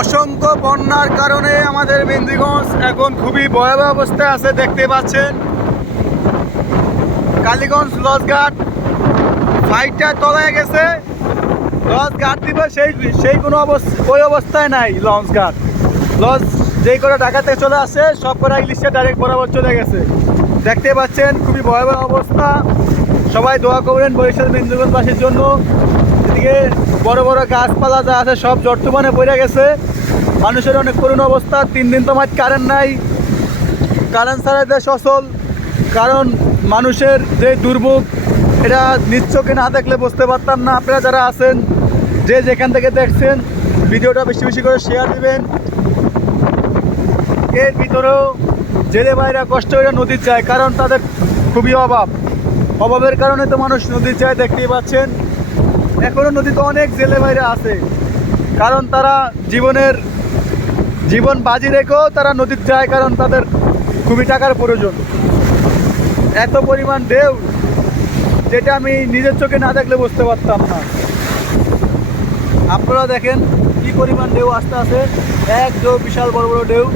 অসংখ্য বন্যার কারণে আমাদের মেহেন্দিগঞ্জ এখন খুবই ভয়াবহ অবস্থায় আছে। দেখতে পাচ্ছেন কালীগঞ্জ লঞ্চঘাট ফাইটটা তলায় গেছে। লঞ্চ ঘাট দিবে সেই কোনো ওই অবস্থায় নাই। লঞ্চ যেই করে ঢাকা থেকে চলে আসে সব করে ইলিশে ডাইরেক্ট বরাবর চলে গেছে। দেখতে পাচ্ছেন খুবই ভয়াবহ অবস্থা। সবাই দোয়া করবেন বরিশাল মেহেন্দিগঞ্জবাসীর জন্য। এদিকে বড় বড় গাছপালা যা আছে সব জর্তমানে পড়ে গেছে। মানুষের অনেক করুণ অবস্থা। 3 দিন তোমার কারেন্ট নাই, কারেন্ট ছাড়া দেশ অচল। কারণ মানুষের যে দুর্ভোগ এটা নিজ চোখে না দেখলে বুঝতে পারতাম না। আপনারা যারা আছেন যে যেখান থেকে দেখছেন ভিডিওটা বেশি বেশি করে শেয়ার দিবেন। এর ভিতরেও জেলে ভাইরা কষ্ট করে নদীর যায়, কারণ তাদের খুবই অভাবের কারণে তো মানুষ নদীর যায়। দেখতেই পাচ্ছেন এখনও নদীতে অনেক জেলে ভাইরা আছে, কারণ তারা জীবন বাজি রেখেও তারা নদীর যায়, কারণ তাদের খুবই টাকার প্রয়োজন। এত পরিমাণ ঢেউ যেটা আমি নিজের চোখে না দেখলে বুঝতে পারতাম না। আপনারা দেখেন কি পরিমাণ ঢেউ আসতে আছে, এক ঢেউ বিশাল বড় বড় ঢেউ।